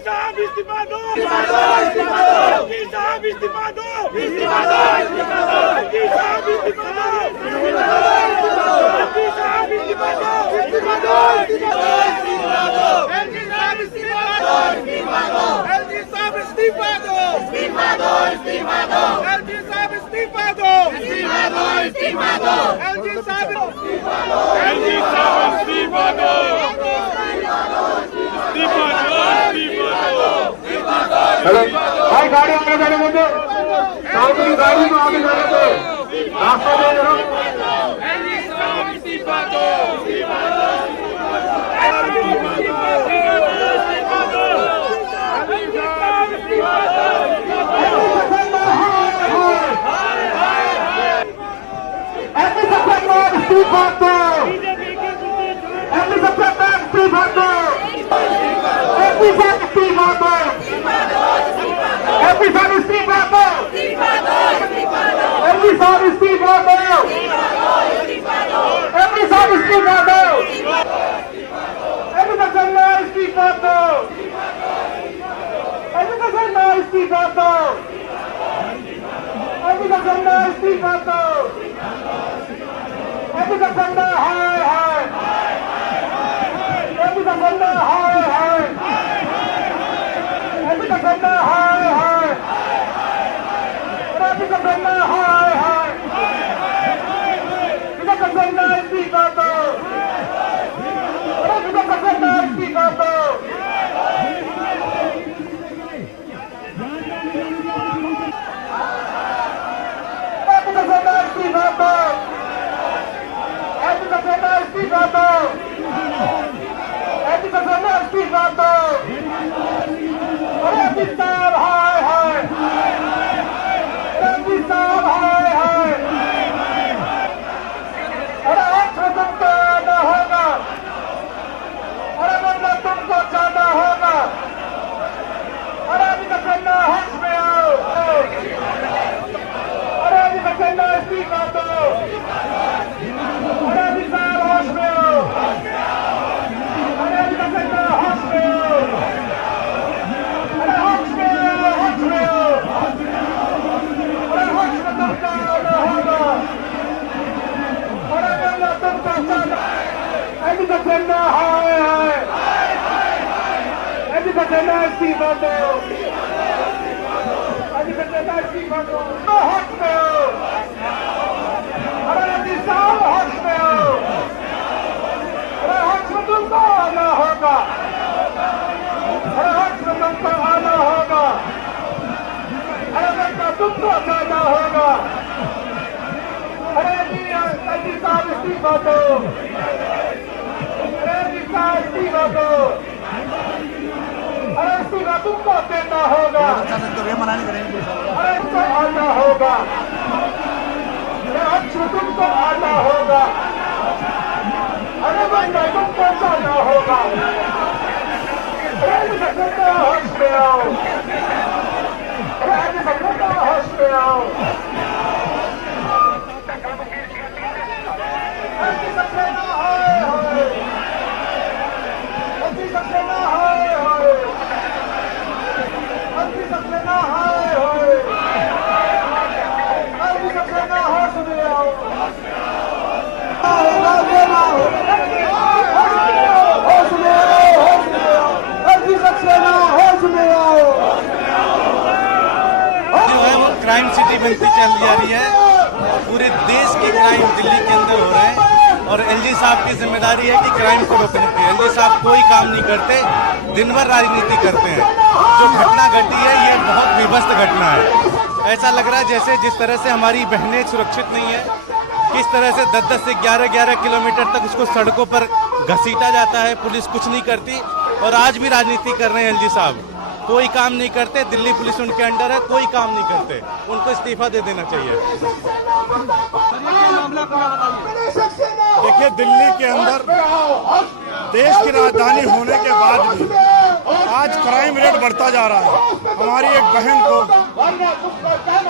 साहब इस्तीफा दो, एलजी साहब इस्तीफा दो, एलजी साहब इस्तीफा दो, एलजी साहब इस्तीफा दो, एलजी साहब इस्तीफा दो, एलजी साहब इस्तीफा दो, एलजी साहब इस्तीफा दो, इस्तीफा दो, एलजी साहब इस्तीफा दो, एलजी साहब इस्तीफा दो, इस्तीफा दो, हेलो भाई, गाड़ी आगे जाने दो, सामने की गाड़ी को आगे जाने दो, रास्ता दे दो। एलजी साहब इस्तीफा दो, तुमको देना होगा, तुमको आना होगा, तुमको आना होगा, अरे बंदा तुमको जाना होगा, होश में आओ, होश में आओ। क्राइम सिटी बनती चल जा रही है, पूरे देश के क्राइम दिल्ली के अंदर हो रहे हैं और एलजी साहब की जिम्मेदारी है कि क्राइम को रोकने की। एलजी साहब कोई काम नहीं करते, दिन भर राजनीति करते हैं। जो घटना घटी है ये बहुत विभत्स घटना है। ऐसा लग रहा है जैसे जिस तरह से हमारी बहनें सुरक्षित नहीं है, किस तरह से 10-10 से 11-11 किलोमीटर तक उसको सड़कों पर घसीटा जाता है, पुलिस कुछ नहीं करती। और आज भी राजनीति कर रहे हैं एलजी साहब, कोई काम नहीं करते। दिल्ली पुलिस उनके अंडर है, कोई काम नहीं करते, उनको इस्तीफा दे देना चाहिए। देखिए, दिल्ली के अंदर देश की राजधानी होने के बाद भी आज क्राइम रेट बढ़ता जा रहा है। हमारी एक बहन को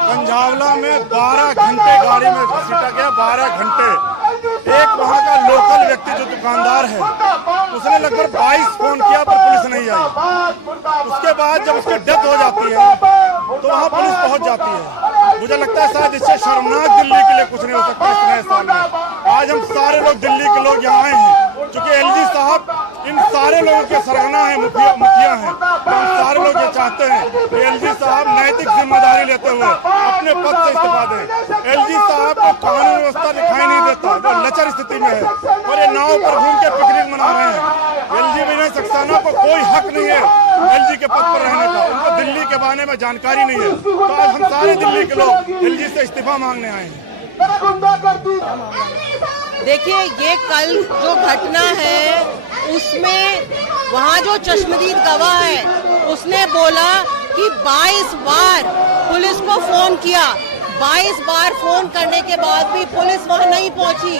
पंजावला में 12 घंटे गाड़ी में घसीटा गया, 12 घंटे। एक वहाँ का लोकल व्यक्ति जो दुकानदार है उसने लगभग 22 फोन किया पर पुलिस नहीं आई। उसके बाद जब उसकी डेथ हो जाती है तो वहाँ पुलिस पहुँच जाती है। मुझे लगता है शायद इससे शर्मनाक दिल्ली के लिए कुछ नहीं हो सकता इस नए साल में। आज हम सारे लोग दिल्ली के लोग यहाँ आए हैं क्योंकि एलजी साहब इन सारे लोगों के सरगना है, मुखिया हैं। हम सारे लोग ये चाहते हैं कि एलजी साहब नैतिक जिम्मेदारी लेते हुए अपने पद से इस्तीफा दें। एलजी साहब को कानून व्यवस्था दिखाई नहीं देता, वो लचर स्थिति में है और ये नाव पर घूम के पिकनिक मना रहे हैं। एलजी विनय सक्सेना को कोई हक नहीं है एलजी के पद पर रहने का, उनको दिल्ली के बारे में जानकारी नहीं है। तो आज हम सारे दिल्ली के लोग एलजी से इस्तीफा मांगने आए हैं। देखिए, ये कल जो घटना है उसमें वहाँ जो चश्मदीद गवाह है उसने बोला कि 22 बार पुलिस को फोन किया, 22 बार फोन करने के बाद भी पुलिस वहाँ नहीं पहुँची।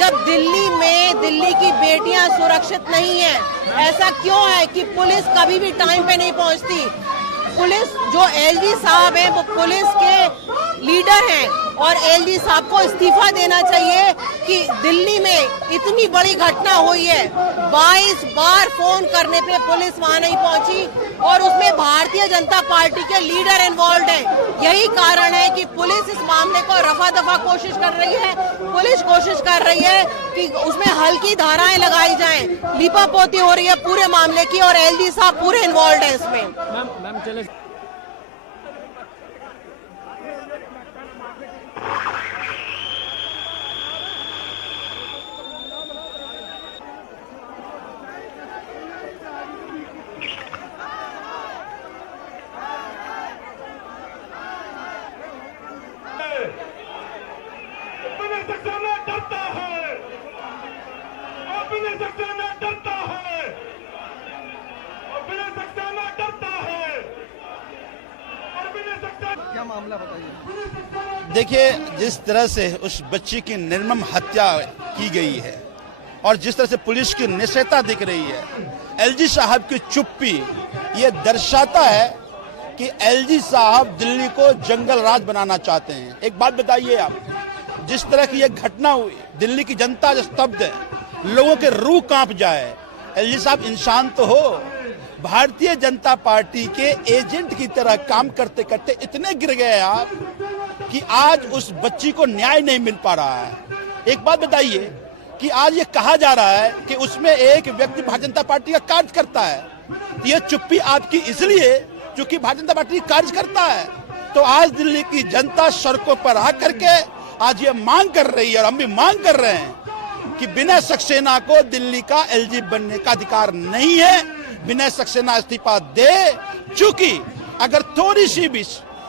जब दिल्ली में दिल्ली की बेटियां सुरक्षित नहीं है, ऐसा क्यों है कि पुलिस कभी भी टाइम पे नहीं पहुँचती? पुलिस जो एलजी साहब हैं वो पुलिस के लीडर हैं और एलजी साहब को इस्तीफा देना चाहिए कि दिल्ली में इतनी बड़ी घटना हुई है, 22 बार फोन करने पे पुलिस वहां नहीं पहुंची और उसमें भारतीय जनता पार्टी के लीडर इन्वॉल्व हैं। यही कारण है कि पुलिस इस मामले को रफा दफा कोशिश कर रही है। पुलिस कोशिश कर रही है कि उसमें हल्की धाराएं लगाई जाएं, लीपापोती हो रही है पूरे मामले की और एलजी साहब पूरे इन्वॉल्व है इसमें। मैम चले क्या मामला बताइए। देखिए, जिस तरह से उस बच्ची की निर्मम हत्या की गई है और जिस तरह से पुलिस की निष्क्रियता दिख रही है, एलजी साहब की चुप्पी ये दर्शाता है कि एलजी साहब दिल्ली को जंगल राज बनाना चाहते हैं। एक बात बताइए आप, जिस तरह की ये घटना हुई, दिल्ली की जनता जो स्तब्ध है, लोगों के रूह कांप जाए। एलजी साहब इंसान तो हो, भारतीय जनता पार्टी के एजेंट की तरह काम करते करते इतने गिर गए आप कि आज उस बच्ची को न्याय नहीं मिल पा रहा है। एक बात बताइए कि आज ये कहा जा रहा है कि उसमें एक व्यक्ति भारतीय जनता पार्टी का कार्य करता है। ये चुप्पी आपकी इसलिए क्योंकि भारतीय जनता पार्टी कार्य करता है। तो आज दिल्ली की जनता सड़कों पर आकर के आज ये मांग कर रही है और हम भी मांग कर रहे हैं कि विनय सक्सेना को दिल्ली का एलजी बनने का अधिकार नहीं है। विनय सक्सेना इस्तीफा दे, चूंकि अगर थोड़ी सी भी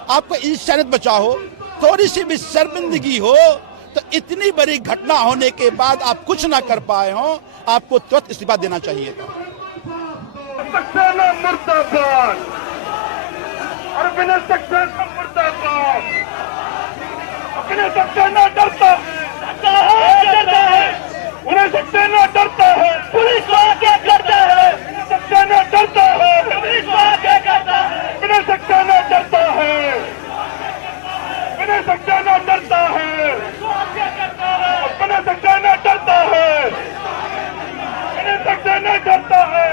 आपको इंसानियत बचा हो, थोड़ी सी भी शर्मिंदगी हो, तो इतनी बड़ी घटना होने के बाद आप कुछ ना कर पाए हो, आपको तुरंत इस्तीफा देना चाहिए था। सक्सेना मुर्दाबाद और विनय सक्सेना मुर्दाबाद। विनय सक्सेना डरता है, विनय सक्सेना डरता है, पुलिस वाला क्या करता है? सक्सेना डरता है, पुलिस वाला क्या करता है? विनय सक्सेना डरता है, विनय सक्सेना डरता है, विनय सक्सेना डरता है, विनय सक्सेना डरता है,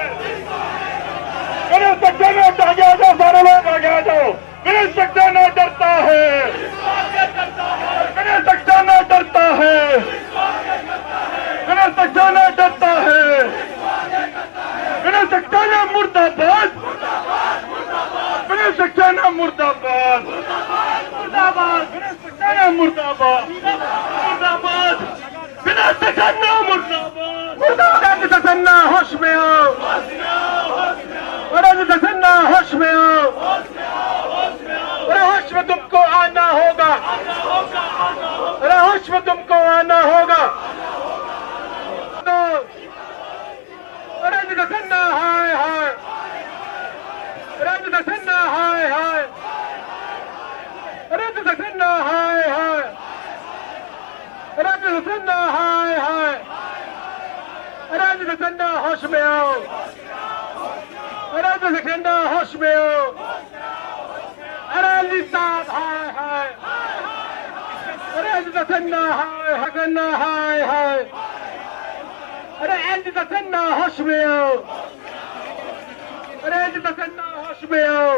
विनय सक्सेना आगे आ जाओ, सारे लोग आगे आ जाओ। विनय सक्सेना डरता है, विनय सक्सेना डरता है, विनय सक्सेना डरता है, विनय सक्सेना मुर्दाबाद, विनय सक्सेना मुर्दाबाद, विनय सक्सेना मुर्दाबाद, मुर्दाबाद, विनय सक्सेना मुर्दाबाद, विनय सक्सेना होश में आओ, विनय सक्सेना होश में आओ, अरे होश में तुमको आना होगा, अरे होश में तुमको आना होगा। अरे सक्सेना हाय हाय, अरे सक्सेना हाय हाय, अरे सक्सेना हाय हाय, अरे सक्सेना हाय हाय, अरे सक्सेना होश में आओ, अरे सक्सेना होश में आओ, अरे अली साहब हाय हाय, अरे Senna, hi. LG Senna, hoş में आओ. LG Senna, होश में आओ.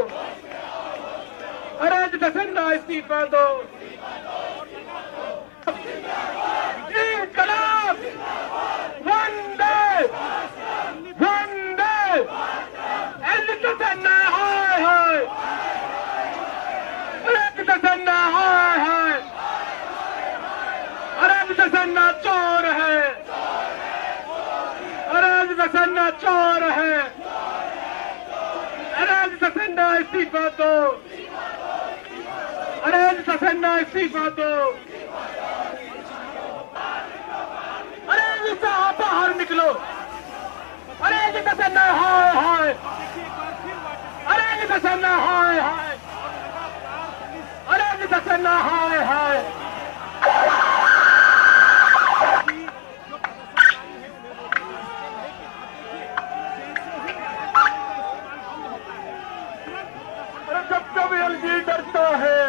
LG Senna, इस्तीफा दो. इंकलाब, वंदे. LG Senna, hi. LG Senna, hi. LG Senna चोर है. LG Senna चोर है. LG Senna इस्तीफा दो. LG Senna इस्तीफा दो. LG साहब बाहर निकलो. LG Senna हाय. LG Senna हाय. LG Senna हाय. जब एलजी डरता है.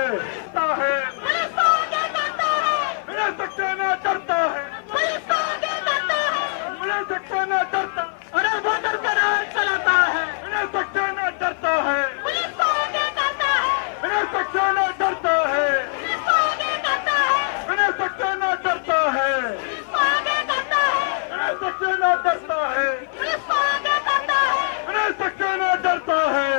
मिनल सक्सेना डरता है. मिनल सक्सेना डरता. अरे वोटर का राज चलाता है. मिनल सक्सेना डरता है. मिनल सक्सेना डरता है. मिनल सक्सेना डरता है. मिनल सक्सेना डरता है. मिनल सक्सेना डरता है. मिनल सक्सेना डरता है.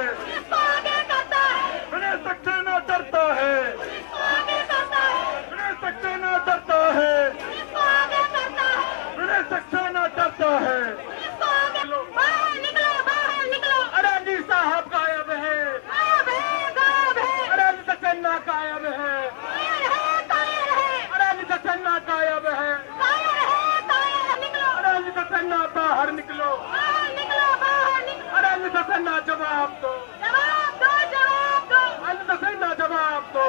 मिनल सक्सेना डरता है. मिनल सक्सेना डरता है. LG साहब गायब है. LG Senna गायब है. LG Senna गायब है. LG Senna बाहर निकलो. LG Senna जवाब दो. LG Senna जवाब दो.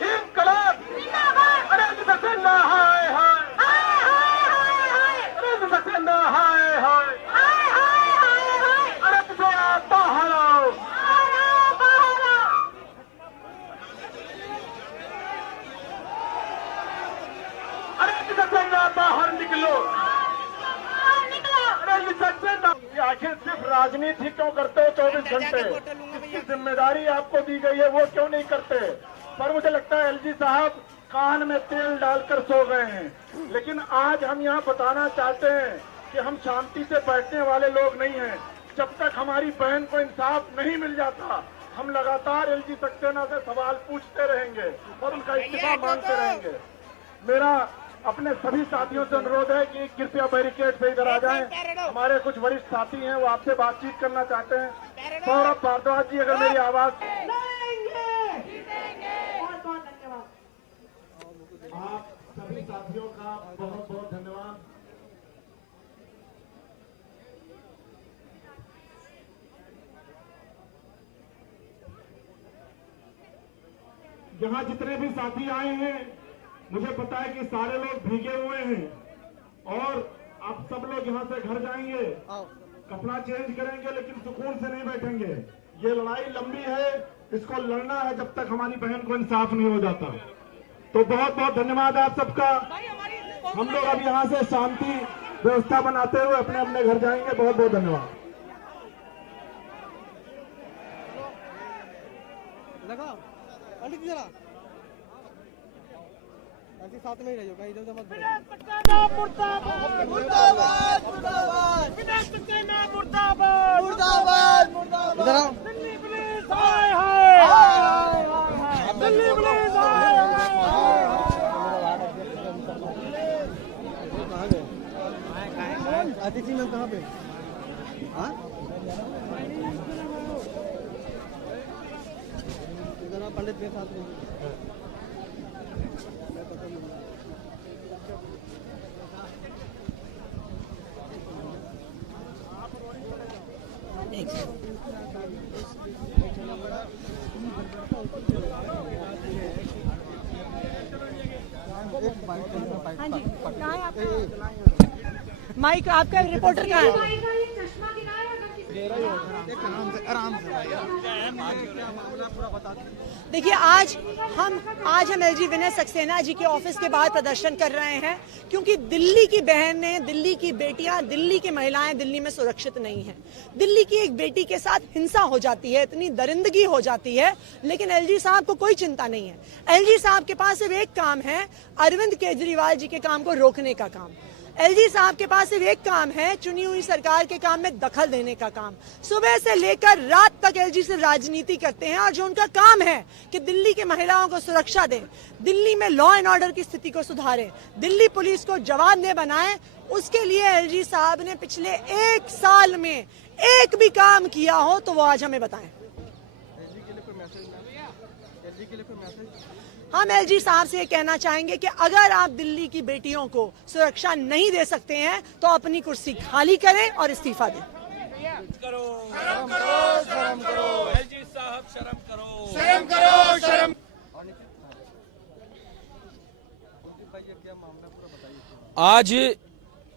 इंकलाब. LG Senna हाय. LG Senna हाय. LG साहब बाहर आओ. LG Senna बाहर निकलो. LG Senna. आखिर सिर्फ राजनीति क्यों करते हो 24 घंटे? जिसकी जिम्मेदारी आपको दी गई है वो क्यों नहीं करते? पर मुझे लगता है LG साहब कान में तेल डालकर सो गए हैं. लेकिन आज हम यहाँ बताना चाहते हैं कि हम शांति से बैठने वाले लोग नहीं हैं. जब तक हमारी बहन को इंसाफ नहीं मिल जाता हम लगातार LG सक्सेना से सवाल पूछते रहेंगे और उनका इस्तीफा मांगते रहेंगे. मेरा अपने सभी साथियों से अनुरोध है कि कृपया बैरिकेड से इधर आ जाएं. हमारे कुछ वरिष्ठ साथी हैं वो आपसे बातचीत करना चाहते हैं. सौरभ भारद्वाज जी अगर मेरी आवाज. आप सभी साथियों का बहुत बहुत धन्यवाद. यहाँ जितने भी साथी आए हैं मुझे पता है कि सारे लोग भीगे हुए हैं और आप सब लोग यहाँ से घर जाएंगे, कपड़ा चेंज करेंगे लेकिन सुकून से नहीं बैठेंगे. ये लड़ाई लंबी है, इसको लड़ना है जब तक हमारी बहन को इंसाफ नहीं हो जाता. तो बहुत बहुत धन्यवाद आप सबका. हम लोग अब यहाँ से शांति व्यवस्था बनाते हुए अपने अपने घर जाएंगे. बहुत बहुत धन्यवाद. साथ में ही रहियो, कहीं इधर उधर मत इधर आओ. दिल्ली पुलिस हाय. दिल्ली पुलिस हाय. अतिथि में कहाँ पे? हाँ इधर आप पंडित के साथ में. हाँ जी, कहाँ है आपका माइक? आपका रिपोर्टर कहाँ है? देखिए, आज हम एलजी विनय सक्सेना जी के ऑफिस के बाहर प्रदर्शन कर रहे हैं क्योंकि दिल्ली की बहनें, दिल्ली की बेटियां, दिल्ली की महिलाएं दिल्ली में सुरक्षित नहीं हैं। दिल्ली की एक बेटी के साथ हिंसा हो जाती है, इतनी दरिंदगी हो जाती है, लेकिन एलजी साहब को कोई चिंता नहीं है। एलजी साहब के पास सिर्फ एक काम है, अरविंद केजरीवाल जी के काम को रोकने का काम। एलजी साहब के पास सिर्फ एक काम है, चुनी हुई सरकार के काम में दखल देने का काम। सुबह से लेकर रात तक एलजी सिर्फ राजनीति करते हैं और जो उनका काम है कि दिल्ली की महिलाओं को सुरक्षा दें, दिल्ली में लॉ एंड ऑर्डर की स्थिति को सुधारें, दिल्ली पुलिस को जवाबदेह बनाएं, उसके लिए एलजी साहब ने पिछले 1 साल में एक भी काम किया हो तो वो आज हमें बताएं। हम एलजी साहब से कहना चाहेंगे कि अगर आप दिल्ली की बेटियों को सुरक्षा नहीं दे सकते हैं तो अपनी कुर्सी खाली करें और इस्तीफा दें। आज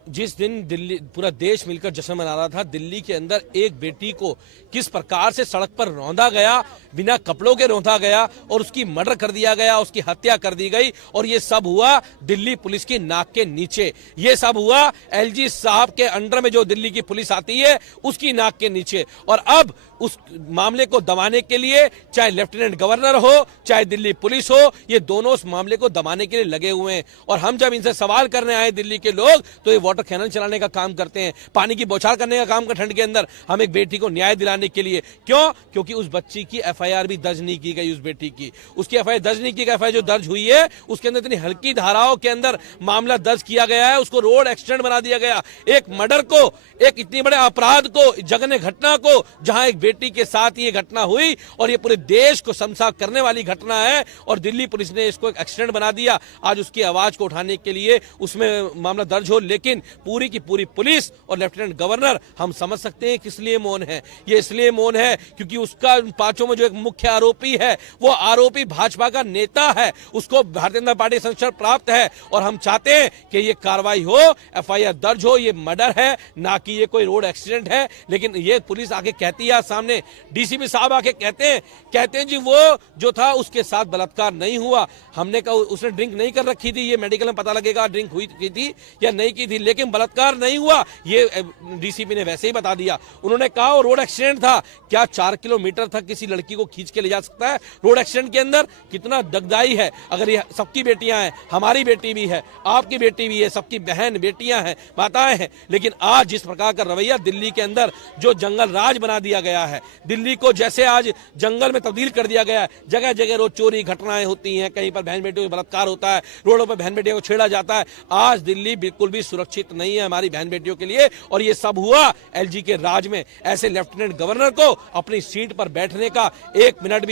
जिस दिन दिल्ली पूरा देश मिलकर जश्न मना रहा था, दिल्ली के अंदर एक बेटी को किस प्रकार से सड़क पर रौंदा गया, बिना कपड़ों के रौंदा गया और उसकी मर्डर कर दिया गया, उसकी हत्या कर दी गई। और ये सब हुआ दिल्ली पुलिस की नाक के नीचे। ये सब हुआ एलजी साहब के अंडर में जो दिल्ली की पुलिस आती है उसकी नाक के नीचे। और अब उस मामले को दबाने के लिए चाहे लेफ्टिनेंट गवर्नर हो, चाहे दिल्ली पुलिस हो, ये दोनों उस मामले को दबाने के लिए लगे हुए हैं। और हम जब इनसे सवाल करने आए दिल्ली के लोग तो ये वाटर कैनन चलाने का काम करते हैं, पानी की बौछार करने का काम कर ठंड के अंदर हम एक बेटी को न्याय दिलाने के लिए। क्यों? क्योंकि उस बच्ची की एफआईआर भी दर्ज नहीं की गई। उस बेटी की उसकी एफआईआर दर्ज नहीं की गई। एफआईआर जो दर्ज हुई है उसके अंदर इतनी हल्की धाराओं के अंदर मामला दर्ज किया गया है, उसको रोड एक्सीडेंट बना दिया गया। एक मर्डर को, एक इतनी बड़े अपराध को, जघन्य घटना को, जहां एक बेटी के साथ ये घटना हुई और ये पूरे देश को शर्मसार करने वाली घटना है और दिल्ली पुलिस ने इसको एक एक्सीडेंट बना दिया। आज उसकी आवाज को उठाने के लिए उसमें मामला दर्ज हो, लेकिन पूरी की पूरी पुलिस और लेफ्टिनेंट गवर्नर हम समझ सकते हैं किस लिए मौन है। ये इसलिए मौन है क्योंकि उसका पांचों में जो एक मुख्य आरोपी है वो आरोपी भाजपा का नेता है, उसको भारतीय जनता पार्टी संरक्षण प्राप्त है। और हम चाहते हैं कि ये कार्रवाई हो, एफआईआर दर्ज हो। ये मर्डर है, ना कि ये कोई रोड एक्सीडेंट है। लेकिन ये पुलिस आके कहती है, सामने डीसीपी साहब आके कहते हैं जी वो जो था उसके साथ बलात्कार नहीं हुआ। हमने कहा उसने ड्रिंक नहीं कर रखी थी, ये मेडिकल में पता लगेगा ड्रिंक हुई थी या नहीं की थी, लेकिन बलात्कार नहीं हुआ ये डीसीपी ने वैसे ही बता दिया। उन्होंने कहा वो रोड एक्सीडेंट था। क्या 4 किलोमीटर तक किसी लड़की को खींच के ले जा सकता है रोड एक्सीडेंट के अंदर? कितना दगदाई है। अगर ये सबकी बेटियां हैं, हमारी बेटी भी है, आपकी बेटी भी है, सबकी बहन बेटियां हैं, माताएं हैं, लेकिन आज जिस प्रकार का रवैया दिल्ली के अंदर जो जंगल राज बना दिया गया है, दिल्ली को जैसे आज जंगल में तब्दील कर दिया गया है, जगह जगह रोज चोरी घटनाएं होती हैं, कहीं पर बहन बेटियों का बलात्कार होता है, रोडों पर बहन बेटियों को छेड़ा जाता है। आज दिल्ली बिल्कुल भी सुरक्षित नहीं है हमारी बहन बेटियों के लिए। और ये सब हुआ एलजी के राज में। ऐसे लेफ्टिनेंट गवर्नर को अपनी सीट पर बैठने का एक मिनट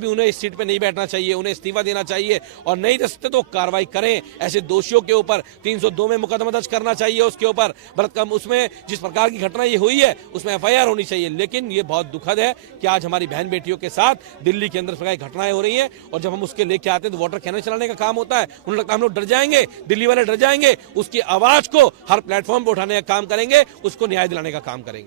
भी उन्हें इस सीट पर नहीं बैठना चाहिए, उन्हें इस्तीफा देना चाहिए। और नहीं दे सकते तो कार्रवाई करें। ऐसे दोषियों के ऊपर 302 में मुकदमा दर्ज करना चाहिए, उसके ऊपर उसमें जिस प्रकार की घटना ये हुई है उसमें एफआईआर होनी चाहिए। लेकिन ये बहुत दुखद है कि आज हमारी बहन बेटियों के साथ दिल्ली के अंदर इस प्रकार की घटनाएं हो रही हैं। और जब हम उसके लेके आते हैं तो वाटर कैनन चलाने का काम होता है। उन्हें लगता है हम लोग डर जाएंगे, दिल्ली वाले डर जाएंगे। उसकी आवाज को हर प्लेटफॉर्म पर उठाने का काम करेंगे, उसको न्याय दिलाने का काम करेंगे।